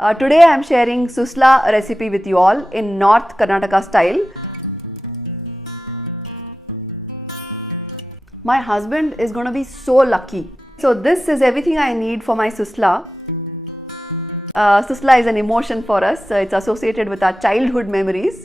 Today I am sharing susla recipe with you all in North Karnataka style. My husband is going to be so lucky. So this is everything I need for my susla. Susla is an emotion for us. It's associated with our childhood memories.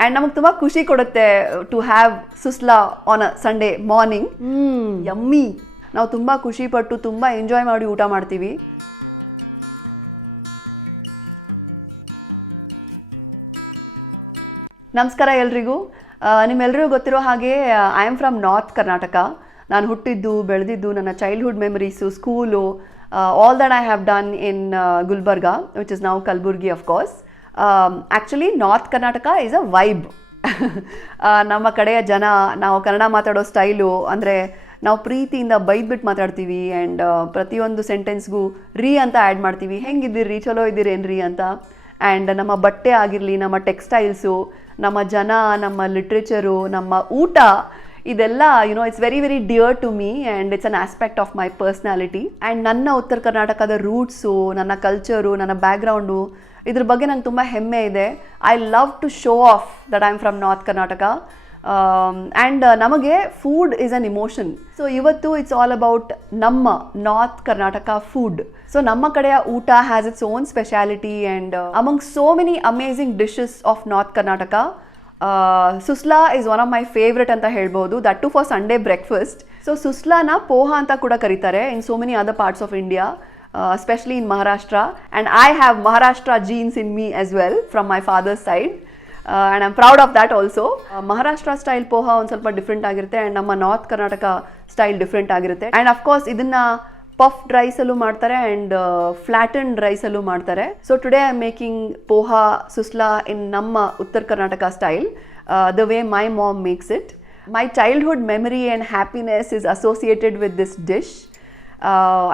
And ನಮಗೆ ತುಂಬ ಖುಷಿ ಕೊಡುತ್ತೆ to have ಸುಸ್ಲಾ on a Sunday morning. Yummy. ನಾವು ತುಂಬ ಖುಷಿ ಪಟ್ಟು ತುಂಬ ಎಂಜಾಯ್ ಮಾಡಿ ಊಟ ಮಾಡ್ತೀವಿ. ನಮಸ್ಕಾರ ಎಲ್ರಿಗೂ. ನಿಮ್ಮೆಲ್ಲರಿಗೂ ಗೊತ್ತಿರೋ ಹಾಗೆ I am from north Karnataka. ನಾನು ಹುಟ್ಟಿದ್ದು ಬೆಳೆದಿದ್ದು ನನ್ನ childhood memories, school, all that I have done in Gulbarga, which is now Kalaburagi of course. Actually north Karnataka is a vibe. ನಮ್ಮ ಕಡೆಯ ಜನ, ನಾವು ಕನ್ನಡ ಮಾತಾಡೋ ಸ್ಟೈಲು ಅಂದರೆ ನಾವು ಪ್ರೀತಿಯಿಂದ ಬೈದ್ಬಿಟ್ಟು ಮಾತಾಡ್ತೀವಿ. ಆ್ಯಂಡ್ ಪ್ರತಿಯೊಂದು ಸೆಂಟೆನ್ಸ್ಗೂ ರೀ ಅಂತ ಆ್ಯಡ್ ಮಾಡ್ತೀವಿ. ಹೆಂಗಿದ್ದೀರಿ, ಚಲೋ ಇದ್ದೀರೇನ್ರಿ ಅಂತ. ಆ್ಯಂಡ್ ನಮ್ಮ ಬಟ್ಟೆ ಆಗಿರಲಿ, ನಮ್ಮ ಟೆಕ್ಸ್ಟೈಲ್ಸು, ನಮ್ಮ ಜನ, ನಮ್ಮ ಲಿಟ್ರೇಚರು, ನಮ್ಮ ಊಟ, ಇದೆಲ್ಲ it's very very dear to me and it's an aspect of my personality. And ನನ್ನ ಉತ್ತರ ಕರ್ನಾಟಕದ ರೂಟ್ಸು, ನನ್ನ ಕಲ್ಚರು, ನನ್ನ ಬ್ಯಾಕ್ಗ್ರೌಂಡು, ಇದ್ರ ಬಗ್ಗೆ ನಂಗೆ ತುಂಬ ಹೆಮ್ಮೆ ಇದೆ. I love to show off that I am from north Karnataka. And ನಮಗೆ food is an emotion. So ಇವತ್ತು ಇಟ್ಸ್ ಆಲ್ ಅಬೌಟ್ ನಮ್ಮ ನಾರ್ತ್ ಕರ್ನಾಟಕ ಫುಡ್. ಸೊ ನಮ್ಮ ಕಡೆಯ ಊಟ has its own speciality and among so many amazing dishes of north Karnataka. Susla is one of my favourite ಅಂತ ಹೇಳ್ಬೋದು, that too for Sunday breakfast. So ಸುಸ್ಲಾನ ಪೋಹ ಅಂತ ಕೂಡ ಕರೀತಾರೆ in so many other parts of India, especially in Maharashtra, and I have Maharashtra genes in me as well from my father's side, and I'm proud of that also. Maharashtra style poha ಒಂದು ಸ್ವಲ್ಪ different ಆಗಿರುತ್ತೆ and ನಮ್ಮ north Karnataka style different ಆಗಿರುತ್ತೆ. And of course ಇದನ್ನು puffed ರೈಸಲ್ಲೂ ಮಾಡ್ತಾರೆ and ಫ್ಲಾಟನ್ಡ್ ರೈಸಲ್ಲೂ ಮಾಡ್ತಾರೆ. So today I am making poha ಸುಸ್ಲಾ ಇನ್ ನಮ್ಮ ಉತ್ತರ Karnataka style, the way my mom makes it. My childhood memory and happiness is associated with this dish.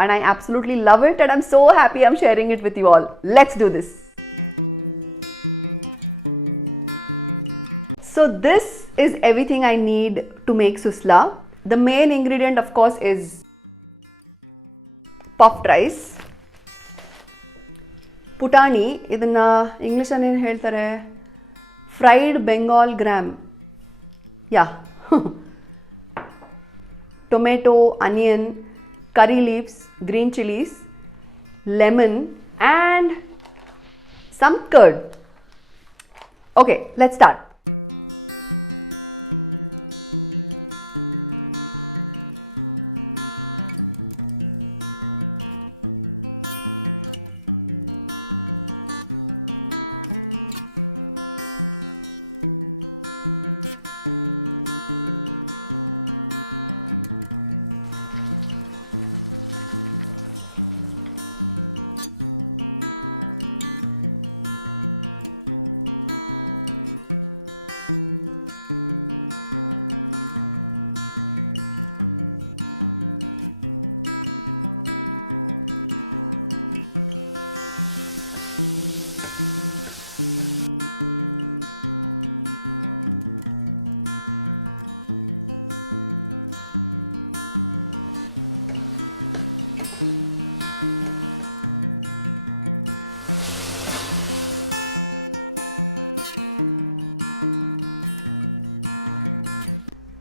And I absolutely love it and I'm so happy I'm sharing it with you all. Let's do this. So this is everything I need to make susla. The main ingredient of course is puffed rice. Putani, idanna English ಅಲ್ಲಿ ಏನು ಹೇಳ್ತಾರೆ, fried Bengal gram. Yeah. Tomato, onion, curry leaves, green chilies, lemon and some curd. Okay, let's start.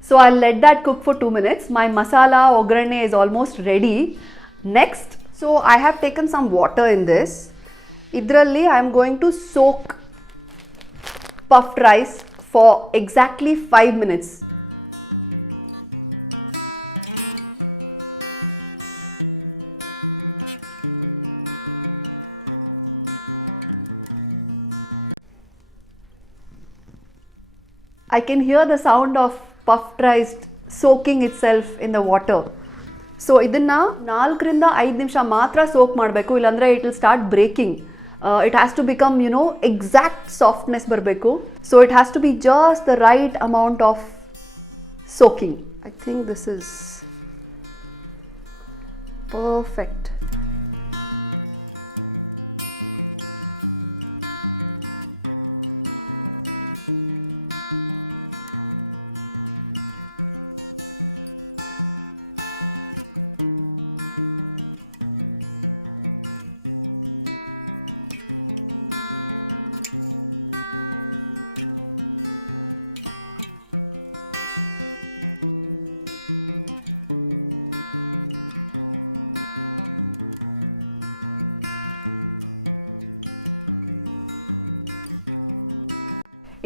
So I'll let that cook for 2 minutes. My masala ograne is almost ready. Next, so I have taken some water in this. Idralli I am going to soak puffed rice for exactly 5 minutes. I can hear the sound of puffed rice soaking itself in the water. So ಇದನ್ನು 4ರಿಂದ 5 ನಿಮಿಷ ಮಾತ್ರ soak ಮಾಡಬೇಕು, ಇಲ್ಲಾಂದರೆ it will start breaking. It has to become exact softness ಬರಬೇಕು. So it has to be just the right amount of soaking. I think this is perfect.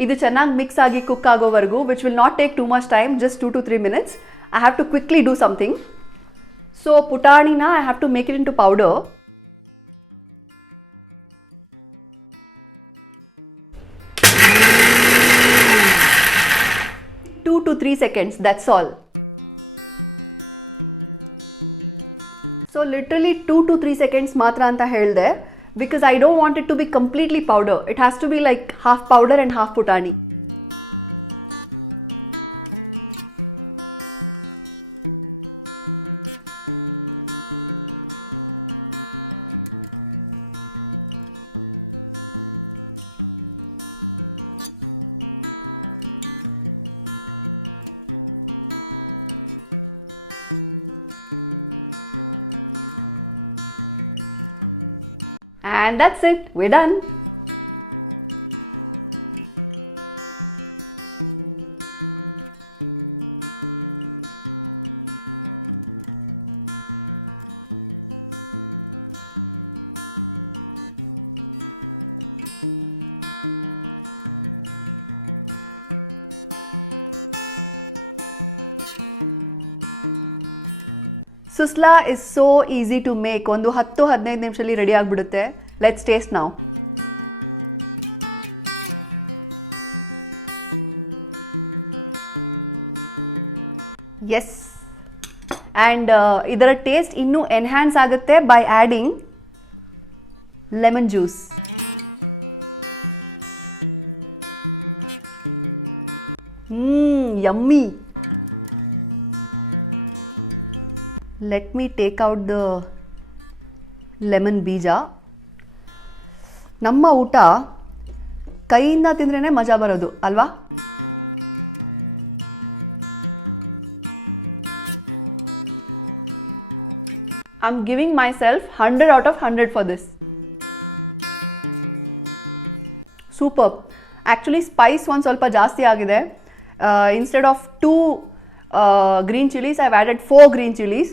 ಇದು ಚೆನ್ನಾಗಿ mix ಆಗಿ ಕುಕ್ ಆಗೋವರೆಗೂ, which will not take too much time, just 2 to 3 minutes. I have to quickly do something. So ಪುಟಾಣಿನ I have to make it into powder. Two to 3 seconds, that's all. So literally 2 to 3 seconds ಮಾತ್ರ ಅಂತ ಹೇಳಿದೆ, because I don't want it to be completely powder. It has to be like half powder and half putani. And that's it, we're done. ಸುಸ್ಲಾ is so easy to make. ಒಂದು 10-15 ನಿಮಿಷದಲ್ಲಿ ready ಆಗಿಬಿಡುತ್ತೆ. Let's taste now. Yes. And ಇದರ taste ಇನ್ನೂ enhance ಆಗುತ್ತೆ by adding lemon juice. Yummy. Let me take out the lemon ಬೀಜ. ನಮ್ಮ ಊಟ ಕೈಯಿಂದ ತಿಂದ್ರೇನೆ ಮಜಾ ಬರೋದು ಅಲ್ವಾ? I'm giving myself 100 out of 100 for this. Superb. Actually spice ಒಂದು ಸ್ವಲ್ಪ ಜಾಸ್ತಿ ಆಗಿದೆ. Instead of 2 green chilies, I've added 4 green chilies.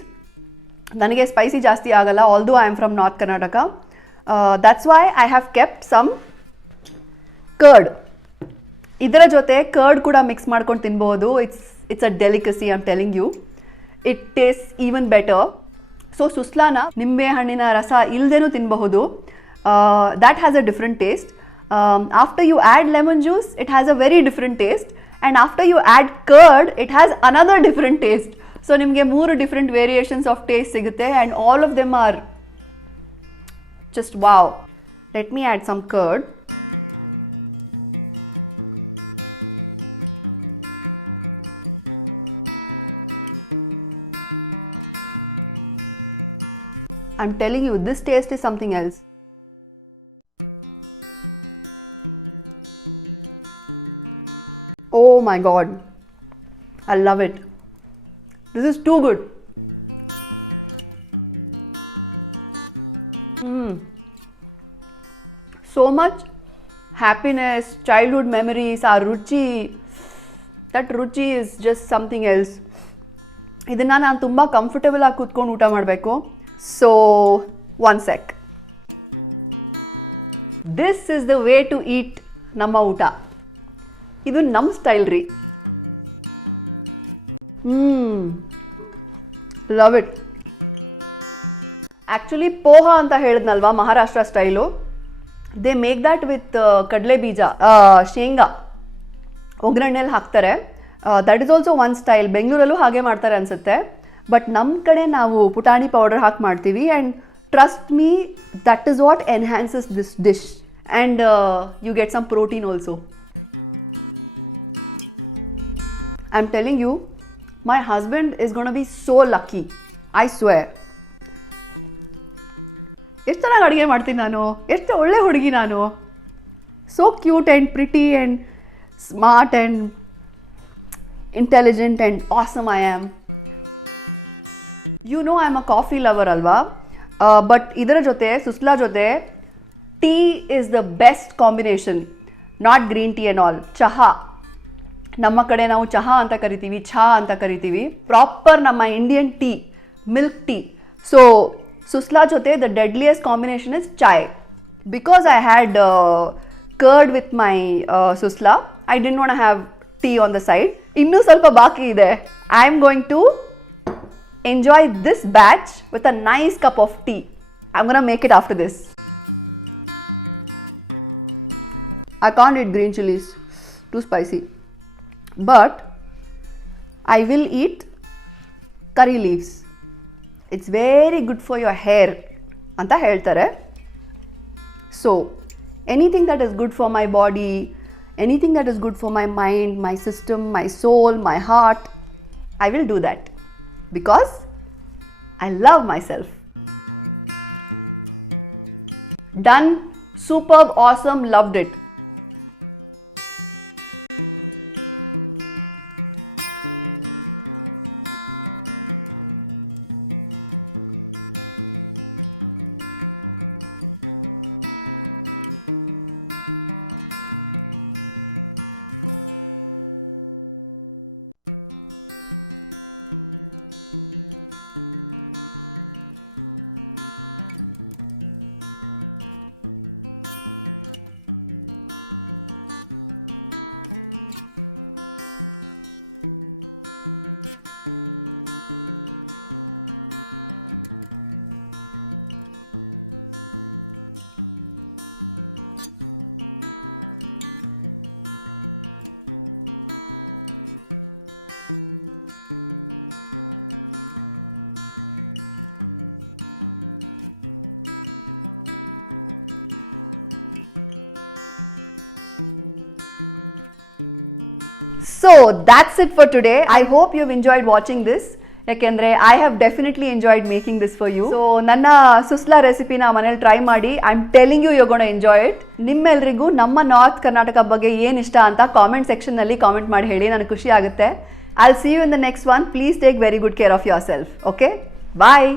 ನನಗೆ ಸ್ಪೈಸಿ ಜಾಸ್ತಿ ಆಗಲ್ಲ, although I am from North Karnataka. That's why I have kept some curd. ಇದರ ಜೊತೆ curd ಕೂಡ ಮಿಕ್ಸ್ ಮಾಡ್ಕೊಂಡು ತಿನ್ಬೋದು. It's a delicacy, I am telling you. It taste even better. So ಸುಸ್ಲಾನ ನಿಂಬೆ ಹಣ್ಣಿನ ರಸ ಇಲ್ಲದೇನೂ ತಿನ್ನಬಹುದು. That has a different taste. After you add lemon juice it has a very different taste, and after you add curd it has another different taste. So ನಿಮಗೆ 3 different variations of taste ಸಿಗುತ್ತೆ, and all of them are just wow. Let me add some curd. I'm telling you, this taste is something else. Oh my god, I love it. This is too good. So much happiness, childhood memories, our ruchi. That ruchi is just something else. ಇದನ್ನ ನಾನು ತುಂಬ comfortable ಆಗಿ ಕೂತ್ಕೊಂಡು ಊಟ ಮಾಡಬೇಕು. So one sec. This is the way to eat ನಮ್ಮ ಊಟ. ಇದು ನಮ್ಮ ಸ್ಟೈಲ್ ರೀ. Love it. ಆ್ಯಕ್ಚುಲಿ ಪೋಹ ಅಂತ ಹೇಳಿದ್ನಲ್ವಾ, Maharashtra style. They make that with ಕಡಲೆ ಬೀಜ, ಶೇಂಗಾ ಒಗ್ಗರಣೆಯಲ್ಲಿ ಹಾಕ್ತಾರೆ. That is also one style. ಬೆಂಗಳೂರಲ್ಲೂ ಹಾಗೆ ಮಾಡ್ತಾರೆ ಅನಿಸುತ್ತೆ, ಬಟ್ ನಮ್ಮ ಕಡೆ ನಾವು ಪುಟಾಣಿ ಪೌಡರ್ ಹಾಕಿ ಮಾಡ್ತೀವಿ. And trust me, that is what enhances this dish, and you get some protein also. I am telling you, my husband is gonna be so lucky, I swear. ಎಷ್ಟು ಚೆನ್ನಾಗಿ ಅಡುಗೆ ಮಾಡ್ತೀನಿ ನಾನು, ಎಷ್ಟು ಒಳ್ಳೆ ಹುಡುಗಿ ನಾನು. So cute and pretty and smart and intelligent and awesome I am. You know I am a coffee lover ಅಲ್ವಾ, ಬಟ್ ಇದರ ಜೊತೆ ಸುಸ್ಲಾ ಜೊತೆ tea is the best combination. Not green tea and all. ಚಹಾ, ನಮ್ಮ ಕಡೆ ನಾವು ಚಹಾ ಅಂತ ಕರಿತೀವಿ, ಚಹಾ ಅಂತ ಕರಿತೀವಿ. ಪ್ರಾಪರ್ ನಮ್ಮ Indian tea, milk tea. So ಸುಸ್ಲಾ ಜೊತೆ the deadliest combination is chai. Because I had curd with my susla, I didn't want have tea on the side. ಇನ್ನೂ ಸ್ವಲ್ಪ ಬಾಕಿ ಇದೆ. I am going to enjoy this batch with a nice cup of tea. I am gonna make it after this. I can't eat green chilies, too spicy. But I will eat curry leaves. It's very good for your hair anta heltare. So anything that is good for my body, anything that is good for my mind, my system, my soul, my heart, I will do that because I love myself. Done. Superb, awesome, loved it. So that's it for today. I hope you've enjoyed watching this. ಯಾಕೆಂದರೆ I have definitely enjoyed making this for you. So ನನ್ನ ಸುಸ್ಲಾ ರೆಸಿಪಿನ ಮನೇಲಿ try ಮಾಡಿ. I am telling you gonna enjoy it. ನಿಮ್ಮೆಲ್ರಿಗೂ ನಮ್ಮ north Karnataka ಬಗ್ಗೆ ಏನು ಇಷ್ಟ ಅಂತ ಕಾಮೆಂಟ್ ಸೆಕ್ಷನ್ನಲ್ಲಿ ಕಾಮೆಂಟ್ ಮಾಡಿ ಹೇಳಿ, ನನಗೆ ಖುಷಿ ಆಗುತ್ತೆ. I will see you in the next one. Please take very good care of yourself. Okay, bye.